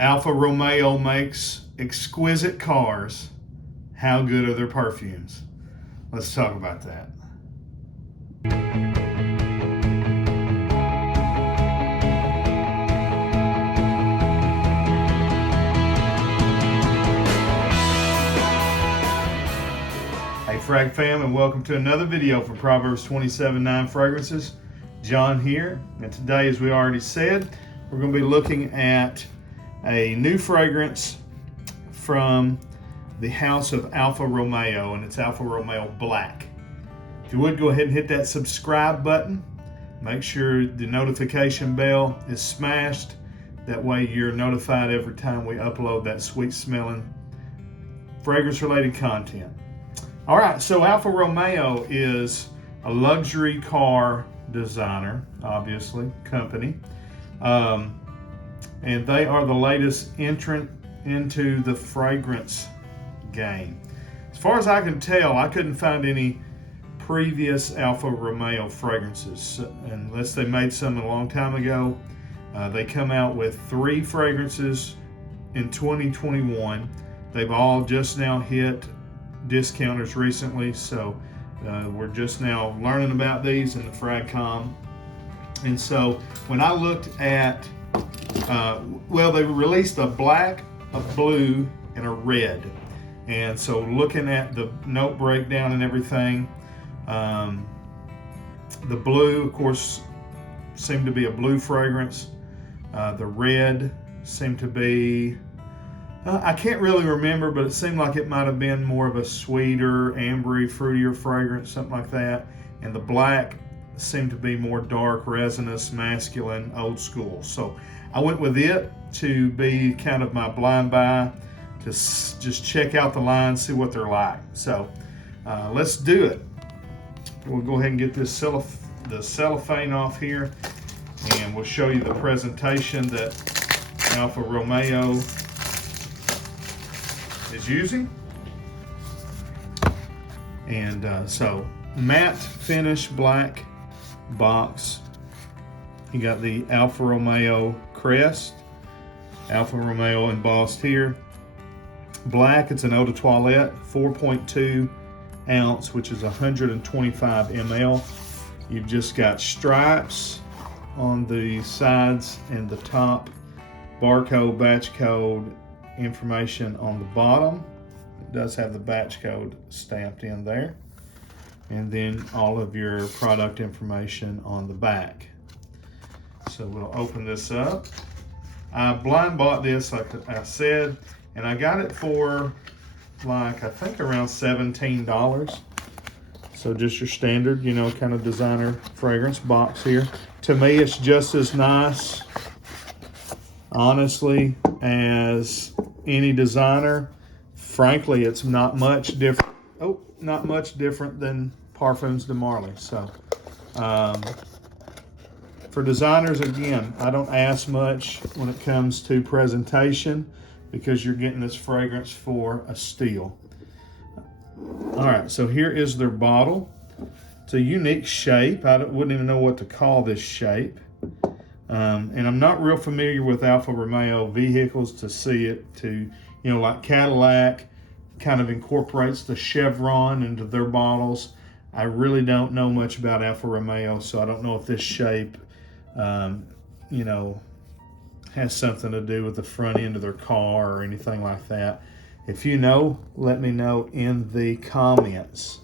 Alfa Romeo makes exquisite cars. How good are their perfumes? Let's talk about that. Hey Frag fam, and welcome to another video for Proverbs 27:9 Fragrances. John here, and today, as we already said, we're going to be looking at a new fragrance from the house of Alfa Romeo, and it's Alfa Romeo Black. If you would, go ahead and hit that subscribe button. Make sure the notification bell is smashed. That way you're notified every time we upload that sweet smelling fragrance related content. All right, so Alfa Romeo is a luxury car designer, obviously, company. And they are the latest entrant into the fragrance game. As far as I can tell, I couldn't find any previous Alfa Romeo fragrances, unless they made some a long time ago. They come out with 3 fragrances in 2021. They've all just now hit discounters recently, so we're just now learning about these in the FragCom. And so when I looked at, they released a black, a blue, and a red. And so looking at the note breakdown and everything, the blue, of course, seemed to be a blue fragrance. The red seemed to be, I can't really remember, but it seemed like it might have been more of a sweeter, ambery, fruitier fragrance, something like that. And the black seemed to be more dark, resinous, masculine, old school. So I went with it to be kind of my blind buy, to just check out the line, see what they're like. So let's do it. We'll go ahead and get this the cellophane off here, and we'll show you the presentation that Alfa Romeo is using. And so matte finish black box. You got the Alfa Romeo crest, Alfa Romeo embossed here. Black, it's an eau de toilette, 4.2 ounce, which is 125 ml. You've just got stripes on the sides and the top, barcode, batch code information on the bottom. It does have the batch code stamped in there, and then all of your product information on the back. So we'll open this up. I blind bought this, like I said, and I got it for like, I think around $17. So just your standard, kind of designer fragrance box here. To me, it's just as nice, honestly, as any designer. Frankly, it's not much different. Not much different than Parfums de Marly. So for designers, again, I don't ask much when it comes to presentation, because you're getting this fragrance for a steal. All right, so here is their bottle. It's a unique shape. I wouldn't even know what to call this shape. And I'm not real familiar with Alfa Romeo vehicles to see it to, like Cadillac kind of incorporates the chevron into their bottles. I really don't know much about Alfa Romeo, so I don't know if this shape, has something to do with the front end of their car or anything like that. If you know, let me know in the comments.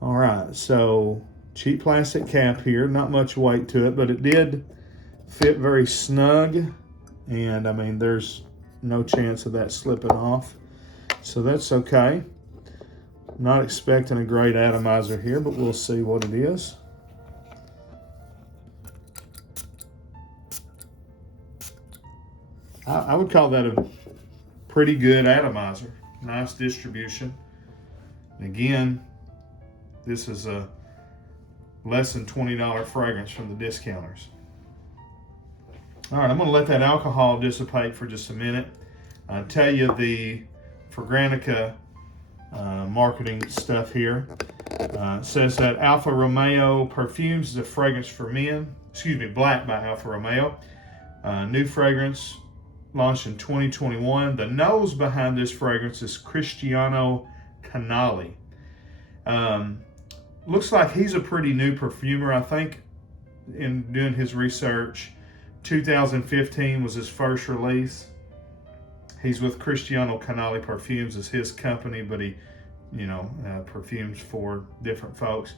All right, so cheap plastic cap here, not much weight to it, but it did fit very snug, and I mean, there's no chance of that slipping off, so that's okay. Not expecting a great atomizer here, but we'll see what it is. I would call that a pretty good atomizer. Nice distribution. And again, this is a less than $20 fragrance from the discounters. All right, I'm gonna let that alcohol dissipate for just a minute. I'll tell you the Fragrantica marketing stuff here. It says that Alfa Romeo Perfumes is a fragrance for men. Black by Alfa Romeo. New fragrance launched in 2021. The nose behind this fragrance is Cristiano Canali. Looks like he's a pretty new perfumer. I think in doing his research, 2015 was his first release. He's with Cristiano Canali Perfumes as his company, but he, perfumes for different folks.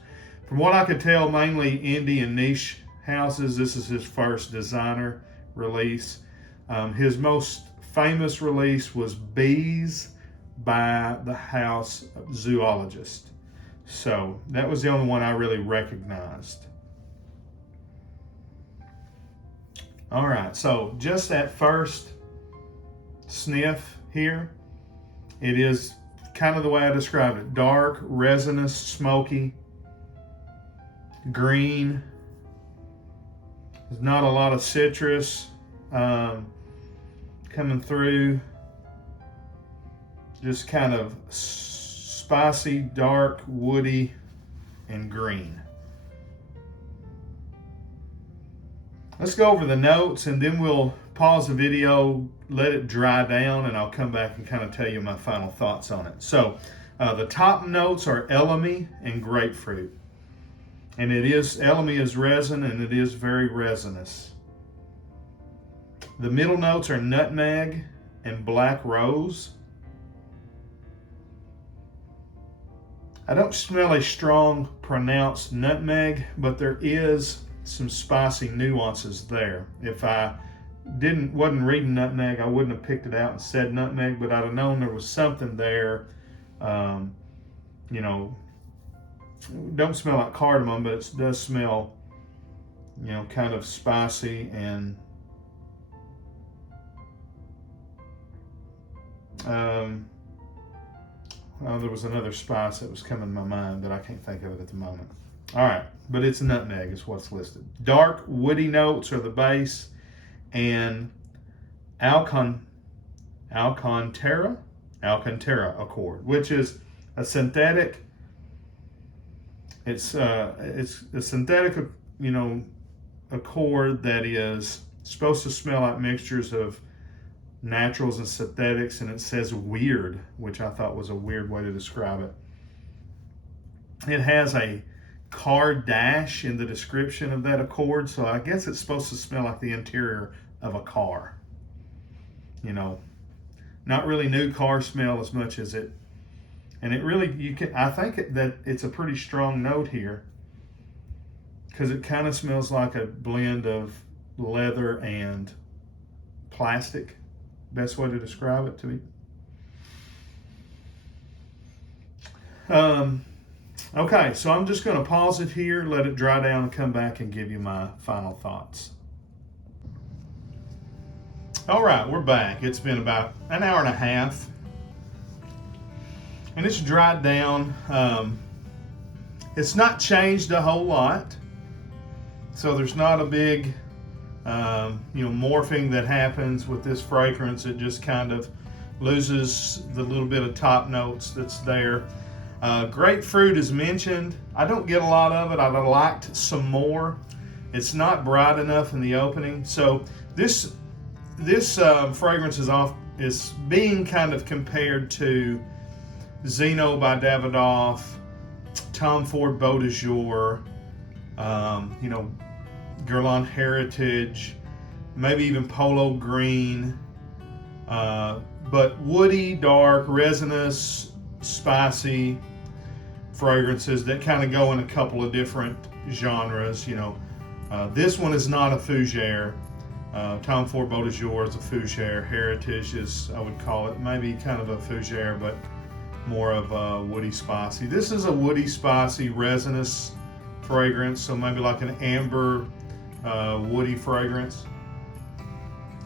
From what I could tell, mainly indie and niche houses. This is his first designer release. His most famous release was Bees by the House Zoologist. So that was the only one I really recognized. All right, so just that first sniff here, it is kind of the way I described it. Dark, resinous, smoky, green. There's not a lot of citrus coming through. Just kind of spicy, dark, woody, and green. Let's go over the notes and then we'll pause the video, let it dry down, and I'll come back and kind of tell you my final thoughts on it. So the top notes are elemi and grapefruit. And elemi is resin, and it is very resinous. The middle notes are nutmeg and black rose. I don't smell a strong, pronounced nutmeg, but there is some spicy nuances there. If I wasn't reading nutmeg, I wouldn't have picked it out and said nutmeg, but I'd have known there was something there. Don't smell like cardamom, but it does smell, kind of spicy and there was another spice that was coming to my mind, but I can't think of it at the moment. All right, but it's nutmeg is what's listed. Dark woody notes are the base, and Alcantara accord, which is a synthetic. It's a synthetic, accord that is supposed to smell like mixtures of naturals and synthetics, and it says weird, which I thought was a weird way to describe it. It has a car dash in the description of that accord, so I guess it's supposed to smell like the interior of a car. Not really new car smell as much as it. And it really, I think that it's a pretty strong note here because it kind of smells like a blend of leather and plastic. Best way to describe it to me. Okay, so I'm just going to pause it here, let it dry down, and come back and give you my final thoughts. All right, we're back. It's been about an hour and a half. And it's dried down. It's not changed a whole lot. So there's not a big, morphing that happens with this fragrance. It just kind of loses the little bit of top notes that's there. Grapefruit is mentioned. I don't get a lot of it. I'd have liked some more. It's not bright enough in the opening. So this fragrance is being kind of compared to Zeno by Davidoff, Tom Ford Beau de Jour, Guerlain Heritage, maybe even Polo Green, but woody, dark, resinous, spicy fragrances that kind of go in a couple of different genres. This one is not a fougere. Tom Ford Beau de Jour is a fougere. Heritage is, I would call it, maybe kind of a fougere, but more of a woody spicy. This is a woody spicy resinous fragrance, so maybe like an amber woody fragrance.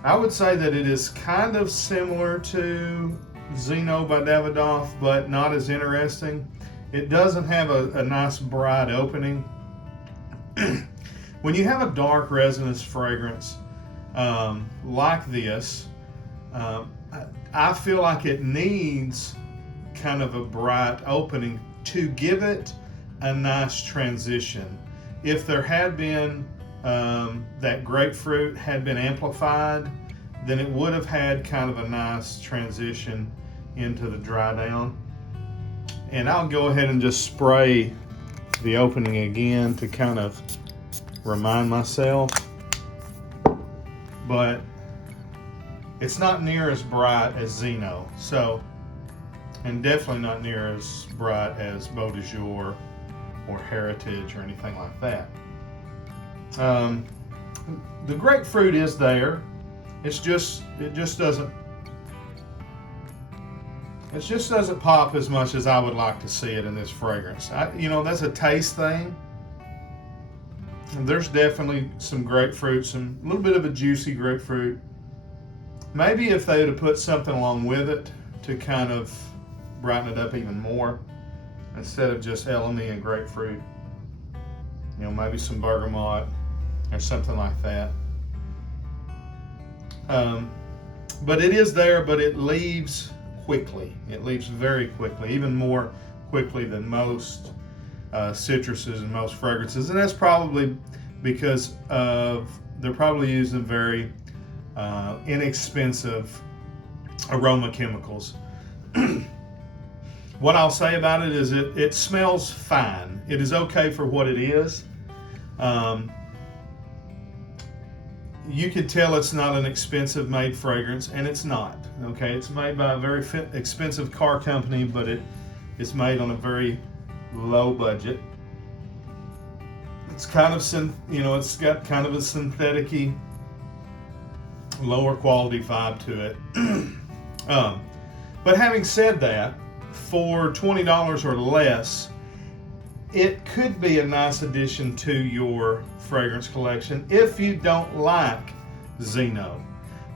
I would say that it is kind of similar to Zeno by Davidoff, but not as interesting. It doesn't have a nice bright opening. When you have a dark resinous fragrance like this, I feel like it needs kind of a bright opening to give it a nice transition. If there had been that grapefruit had been amplified, then it would have had kind of a nice transition into the dry down. And I'll go ahead and just spray the opening again to kind of remind myself. But it's not near as bright as Zeno. So, and definitely not near as bright as Beau de Jour or Heritage or anything like that. The grapefruit is there. It just doesn't pop as much as I would like to see it in this fragrance. That's a taste thing. And there's definitely some grapefruit, a little bit of a juicy grapefruit. Maybe if they would have put something along with it to kind of brighten it up even more, instead of just elemi and grapefruit. Maybe some bergamot or something like that. But it is there, but it leaves quickly. It leaves very quickly, even more quickly than most citruses and most fragrances. And that's probably because they're probably using very inexpensive aroma chemicals. What I'll say about it is it smells fine. It is okay for what it is. You could tell it's not an expensive made fragrance, and it's not. Okay, it's made by a very expensive car company, but it's made on a very low budget. It's kind of it's got kind of a synthetic-y, lower quality vibe to it. But having said that, for $20 or less, it could be a nice addition to your fragrance collection if you don't like Zeno.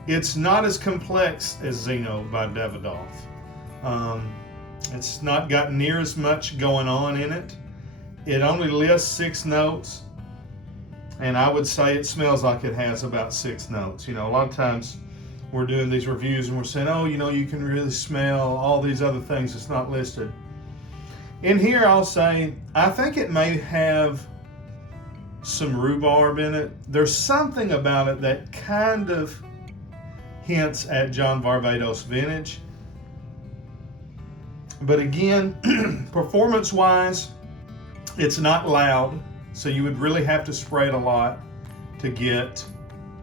It's not as complex as Zeno by Davidoff. It's not got near as much going on in it. It only lists 6 notes, and I would say it smells like it has about 6 notes. A lot of times we're doing these reviews and we're saying, oh, you can really smell all these other things that's not listed. In here, I'll say, I think it may have some rhubarb in it. There's something about it that kind of hints at John Varvatos vintage. But again, performance-wise, it's not loud, so you would really have to spray it a lot to get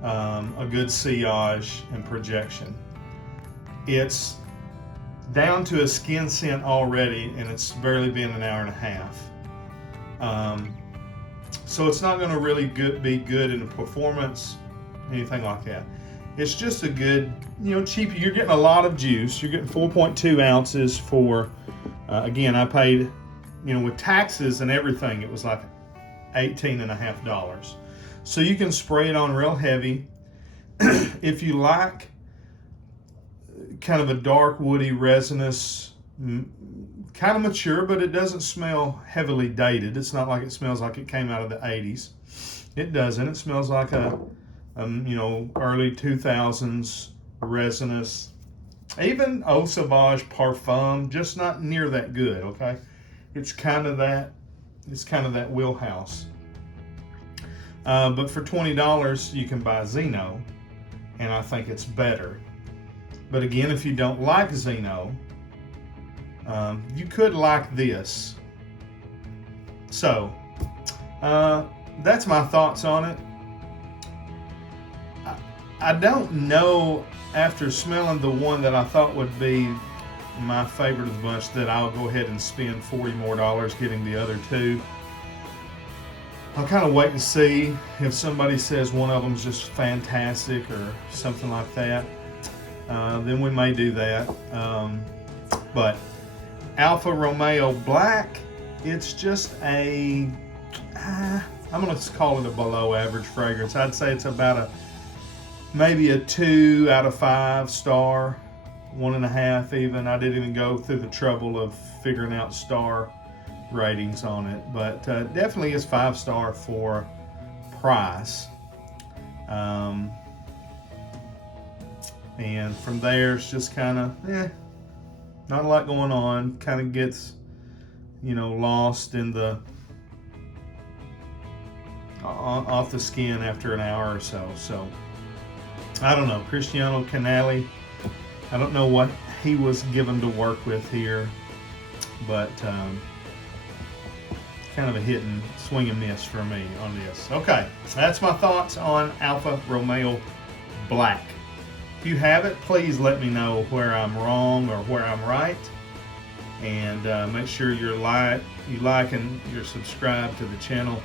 a good sillage and projection. It's down to a skin scent already, and it's barely been an hour and a half. So it's not going to really be good in the performance, anything like that. It's just a good, cheap. You're getting a lot of juice. You're getting 4.2 ounces for, again, I paid, with taxes and everything, it was like $18.50. So you can spray it on real heavy. If you like kind of a dark, woody, resinous, kind of mature, but it doesn't smell heavily dated. It's not like it smells like it came out of the 80s. It doesn't. It smells like a early 2000s resinous, even Eau Sauvage Parfum, just not near that good, okay? It's kind of that wheelhouse. But for $20, you can buy Zeno, and I think it's better. But again, if you don't like Zeno, you could like this. So, that's my thoughts on it. I don't know, after smelling the one that I thought would be my favorite of the bunch, that I'll go ahead and spend $40 more getting the other two. I'll kind of wait and see if somebody says one of them's just fantastic or something like that. Then we may do that. But Alfa Romeo Black, it's just I'm going to call it a below average fragrance. I'd say it's about maybe a 2 out of 5 star, 1.5 even. I didn't even go through the trouble of figuring out star ratings on it, but definitely is 5 star for price. And from there, it's just kind of, not a lot going on. Kind of gets, lost in the, off the skin after an hour or so. So, I don't know, Cristiano Canali. I don't know what he was given to work with here, but kind of a hit and swing and miss for me on this. Okay, that's my thoughts on Alfa Romeo Black. If you have it, please let me know where I'm wrong or where I'm right. And make sure you like and you're subscribed to the channel.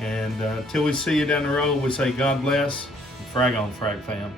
And until we see you down the road, we say God bless. Frag on, Frag fam.